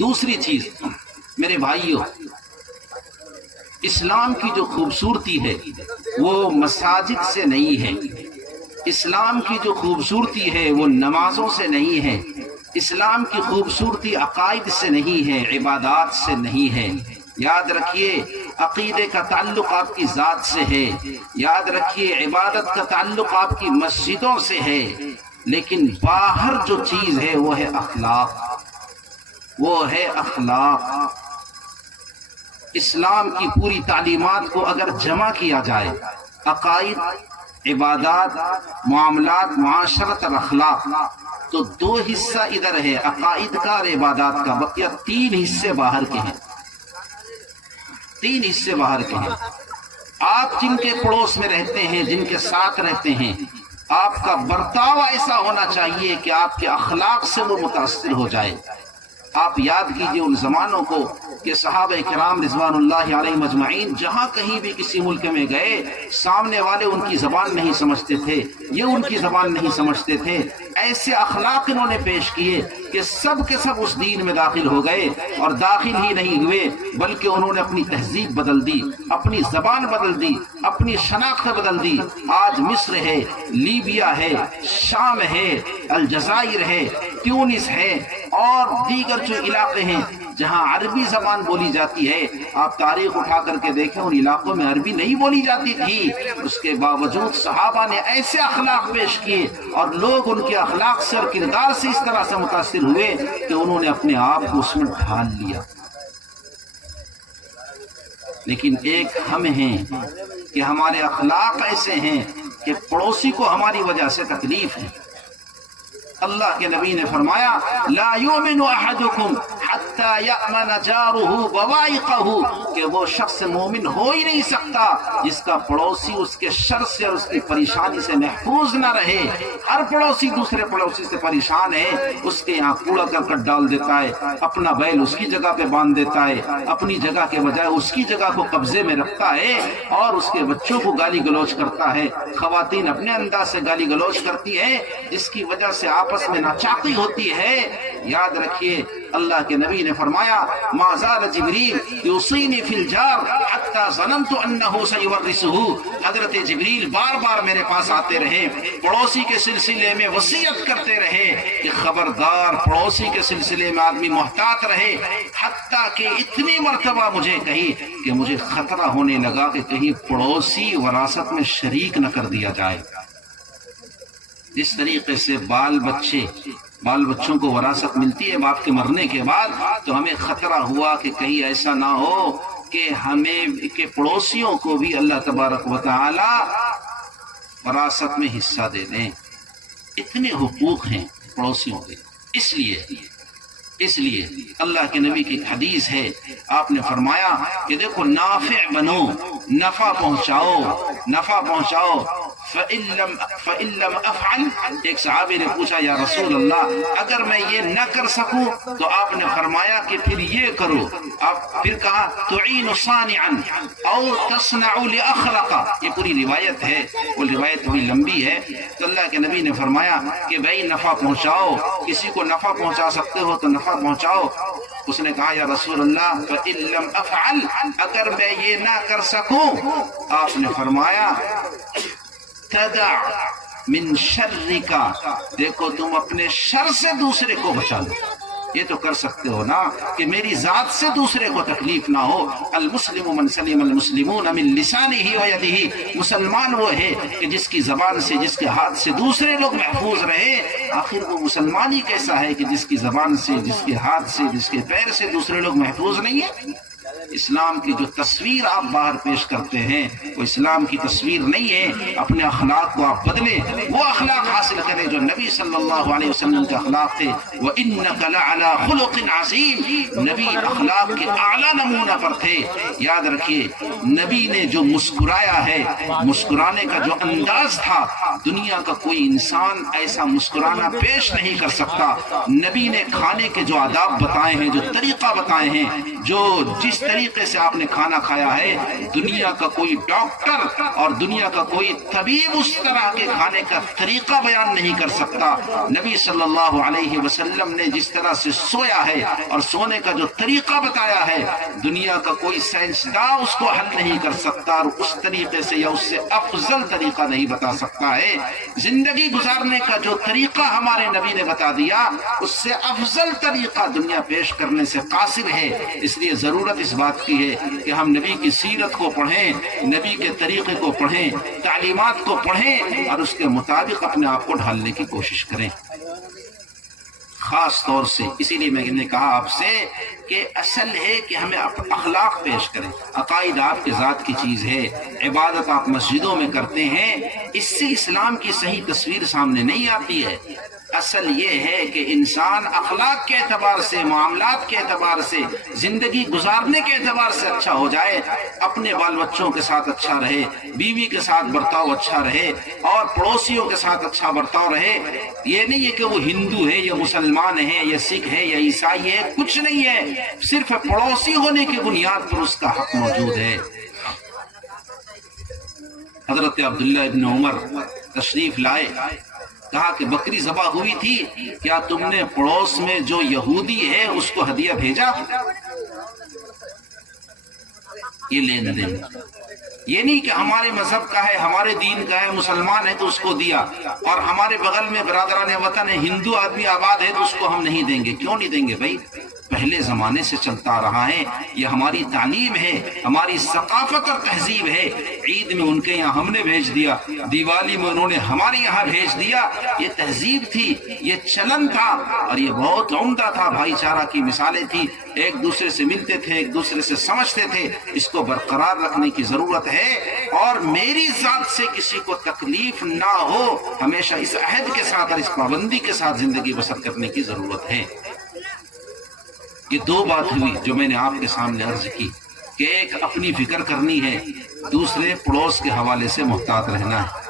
دوسری چیز میرے بھائیوں، اسلام کی جو خوبصورتی ہے وہ مساجد سے نہیں ہے، اسلام کی جو خوبصورتی ہے وہ نمازوں سے نہیں ہے، اسلام کی خوبصورتی عقائد سے نہیں ہے، عبادات سے نہیں ہے۔ یاد رکھیے عقیدے کا تعلق آپ کی ذات سے ہے، یاد رکھیے عبادت کا تعلق آپ کی مسجدوں سے ہے، لیکن باہر جو چیز ہے وہ ہے اخلاق، وہ ہے اخلاق۔ اسلام کی پوری تعلیمات کو اگر جمع کیا جائے، عقائد، عبادات، معاملات، معاشرت اور اخلاق، تو دو حصہ ادھر ہے عقائد کا اور عبادات کا، بقیہ تین حصے باہر کے ہیں، تین حصے باہر کے ہیں۔ آپ جن کے پڑوس میں رہتے ہیں، جن کے ساتھ رہتے ہیں، آپ کا برتاؤ ایسا ہونا چاہیے کہ آپ کے اخلاق سے وہ متاثر ہو جائے۔ آپ یاد کیجئے ان زمانوں کو کہ صحابہ کرام رضوان اللہ علیہم اجمعین جہاں کہیں بھی کسی ملک میں گئے، سامنے والے ان کی زبان نہیں سمجھتے تھے، یہ ان کی زبان نہیں سمجھتے تھے، ایسے اخلاق انہوں نے پیش کیے کہ سب کے سب اس دین میں داخل ہو گئے، اور داخل ہی نہیں ہوئے بلکہ انہوں نے اپنی تہذیب بدل دی، اپنی زبان بدل دی، اپنی شناخت بدل دی۔ آج مصر ہے، لیبیا ہے، شام ہے، الجزائر ہے، تیونس ہے، اور دیگر جو علاقے ہیں جہاں عربی زبان بولی جاتی ہے، آپ تاریخ اٹھا کر کے دیکھیں ان علاقوں میں عربی نہیں بولی جاتی تھی، اس کے باوجود صحابہ نے ایسے اخلاق پیش کیے اور لوگ ان کے اخلاق سے اور کردار سے اس طرح سے متاثر ہوئے کہ انہوں نے اپنے آپ کو اس میں ڈھال لیا۔ لیکن ایک ہم ہیں کہ ہمارے اخلاق ایسے ہیں کہ پڑوسی کو ہماری وجہ سے تکلیف ہے۔ اللہ کے نبی نے فرمایا لا یؤمن احدکم حتی یأمن جارہ بوائقہ، کہ وہ شخص مومن ہو ہی نہیں سکتا جس کا پڑوسی اس کے شر سے اور اس کی پریشانی سے محفوظ نہ رہے۔ ہر پڑوسی دوسرے پڑوسی سے پریشان ہے، اس کے یہاں کوڑا کرکٹ ڈال دیتا ہے، اپنا بیل اس کی جگہ پہ باندھ دیتا ہے، اپنی جگہ کے بجائے اس کی جگہ کو قبضے میں رکھتا ہے، اور اس کے بچوں کو گالی گلوچ کرتا ہے، خواتین اپنے انداز سے گالی گلوچ کرتی ہے، جس کی وجہ سے آپس میں ناچاقی ہوتی ہے۔ یاد رکھیے اللہ کے نبی نے فرمایا ما زال جبریل یوصینی فی الجار حتی ظننت انہ سیورثہ، حضرت جبریل بار بار میرے پاس آتے رہے، پڑوسی کے سلسلے میں وصیت کرتے رہے کہ خبردار پڑوسی کے سلسلے میں آدمی محتاط رہے، حتیٰ کہ اتنی مرتبہ مجھے کہی کہ مجھے خطرہ ہونے لگا کہ کہیں پڑوسی وراثت میں شریک نہ کر دیا جائے۔ اس طریقے سے بال بچوں کو وراثت ملتی ہے باپ کے مرنے کے بعد، تو ہمیں خطرہ ہوا کہ کہیں ایسا نہ ہو کہ ہمیں کہ پڑوسیوں کو بھی اللہ تبارک و تعالی وراثت میں حصہ دے دیں۔ اتنے حقوق ہیں پڑوسیوں کے۔ اس لیے اللہ کے نبی کی حدیث ہے، آپ نے فرمایا کہ دیکھو نافع بنو، نفع پہنچاؤ، فَإِن لَّمْ أَفْعَلْ، ایک صحابی نے پوچھا یا رسول اللہ اگر میں یہ نہ کر سکوں تو آپ نے فرمایا کہ پھر یہ کرو، آپ پھر کہا تُعِينُ صَانِعًا أَوْ تَصْنَعُ لِأَخْرَقَ، یہ پوری روایت ہے، وہ روایت بھی لمبی ہے۔ تو اللہ کے نبی نے فرمایا کہ بھائی نفع پہنچاؤ، کسی کو نفع پہنچا سکتے ہو تو نفع پہنچاؤ۔ اس نے کہا یا رسول اللہ فَإِن لَّمْ أَفْعَلْ، اگر میں یہ نہ کر سکوں، آپ نے فرمایا تدع من شرک، دیکھو تم اپنے شر سے دوسرے کو بچا لو۔ یہ تو کر سکتے ہو نا کہ میری ذات سے دوسرے کو تکلیف نہ ہو۔ المسلم من سلم المسلمون من لسانہ و یدہ، مسلمان وہ ہے کہ جس کی زبان سے، جس کے ہاتھ سے دوسرے لوگ محفوظ رہے۔ آخر وہ مسلمان ہی کیسا ہے کہ جس کی زبان سے، جس کے ہاتھ سے، جس کے پیر سے دوسرے لوگ محفوظ نہیں ہیں؟ اسلام کی جو تصویر آپ باہر پیش کرتے ہیں وہ اسلام کی تصویر نہیں ہے۔ اپنے اخلاق کو آپ بدلیں، وہ اخلاق حاصل کریں جو نبی صلی اللہ علیہ وسلم کے اخلاق تھے۔ وَإِنَّكَ لَعَلَىٰ خُلُقٍ عَظِيمٍ، نبی اخلاق کے اعلیٰ نمونہ پر تھے۔ یاد رکھیے نبی نے جو مسکرایا ہے، مسکرانے کا جو انداز تھا، دنیا کا کوئی انسان ایسا مسکرانا پیش نہیں کر سکتا۔ نبی نے کھانے کے جو آداب بتائے ہیں، جو طریقہ بتائے ہیں، جو جس طریقے طریقے سے آپ نے کھانا کھایا ہے، دنیا کا کوئی ڈاکٹر اور دنیا کا کوئی طبیب اس طرح کے کھانے کا طریقہ بیان نہیں کر سکتا۔ نبی صلی اللہ علیہ وسلم نے جس طرح سے سویا ہے اور سونے کا جو طریقہ بتایا ہے، دنیا کا کوئی سائنسداں اس کو حل نہیں کر سکتا، اور اس طریقے سے یا اس سے افضل طریقہ نہیں بتا سکتا ہے۔ زندگی گزارنے کا جو طریقہ ہمارے نبی نے بتا دیا، اس سے افضل طریقہ دنیا پیش کرنے سے قاصر ہے۔ اس لیے ضرورت اس بات کی ہے کہ ہم نبی کی سیرت کو پڑھیں، نبی کے طریقے کو پڑھیں، تعلیمات کو پڑھیں اور اس کے مطابق اپنے آپ کو ڈھالنے کی کوشش کریں۔ خاص طور سے اسی لیے میں نے کہا آپ سے کہ اصل ہے کہ ہمیں اخلاق پیش کریں۔ عقائد آپ کے ذات کی چیز ہے، عبادت آپ مسجدوں میں کرتے ہیں، اس سے اسلام کی صحیح تصویر سامنے نہیں آتی ہے۔ اصل یہ ہے کہ انسان اخلاق کے اعتبار سے، معاملات کے اعتبار سے، زندگی گزارنے کے اعتبار سے اچھا ہو جائے، اپنے بال بچوں کے ساتھ اچھا رہے، بیوی کے ساتھ برتاؤ اچھا رہے، اور پڑوسیوں کے ساتھ اچھا برتاؤ رہے۔ یہ نہیں ہے کہ وہ ہندو ہے یا مسلمان ہے یا سکھ ہے یا عیسائی ہے، کچھ نہیں ہے، صرف پڑوسی ہونے کی بنیاد پر اس کا حق موجود ہے۔ حضرت عبداللہ ابن عمر تشریف لائے، کہا کہ بکری ذبح ہوئی تھی، کیا تم نے پڑوس میں جو یہودی ہے اس کو ہدیہ بھیجا؟ یہ لین دین، یہ نہیں کہ ہمارے مذہب کا ہے، ہمارے دین کا ہے، مسلمان ہے تو اس کو دیا، اور ہمارے بغل میں برادران وطن ہے، ہندو آدمی آباد ہے تو اس کو ہم نہیں دیں گے۔ کیوں نہیں دیں گے بھائی؟ پہلے زمانے سے چلتا رہا ہے، یہ ہماری تعلیم ہے، ہماری ثقافت اور تہذیب ہے۔ عید میں ان کے یہاں ہم نے بھیج دیا، دیوالی میں انہوں نے ہمارے یہاں بھیج دیا، یہ تہذیب تھی، یہ چلن تھا، اور یہ بہت عمدہ تھا، بھائی چارہ کی مثالیں تھی، ایک دوسرے سے ملتے تھے، ایک دوسرے سے سمجھتے تھے۔ اس کو برقرار رکھنے کی ضرورت ہے، اور میری ذات سے کسی کو تکلیف نہ ہو، ہمیشہ اس عہد کے ساتھ اور اس پابندی کے ساتھ زندگی بسر کرنے کی ضرورت ہے۔ یہ دو بات ہوئی جو میں نے آپ کے سامنے عرض کی، کہ ایک اپنی فکر کرنی ہے، دوسرے پڑوس کے حوالے سے محتاط رہنا ہے۔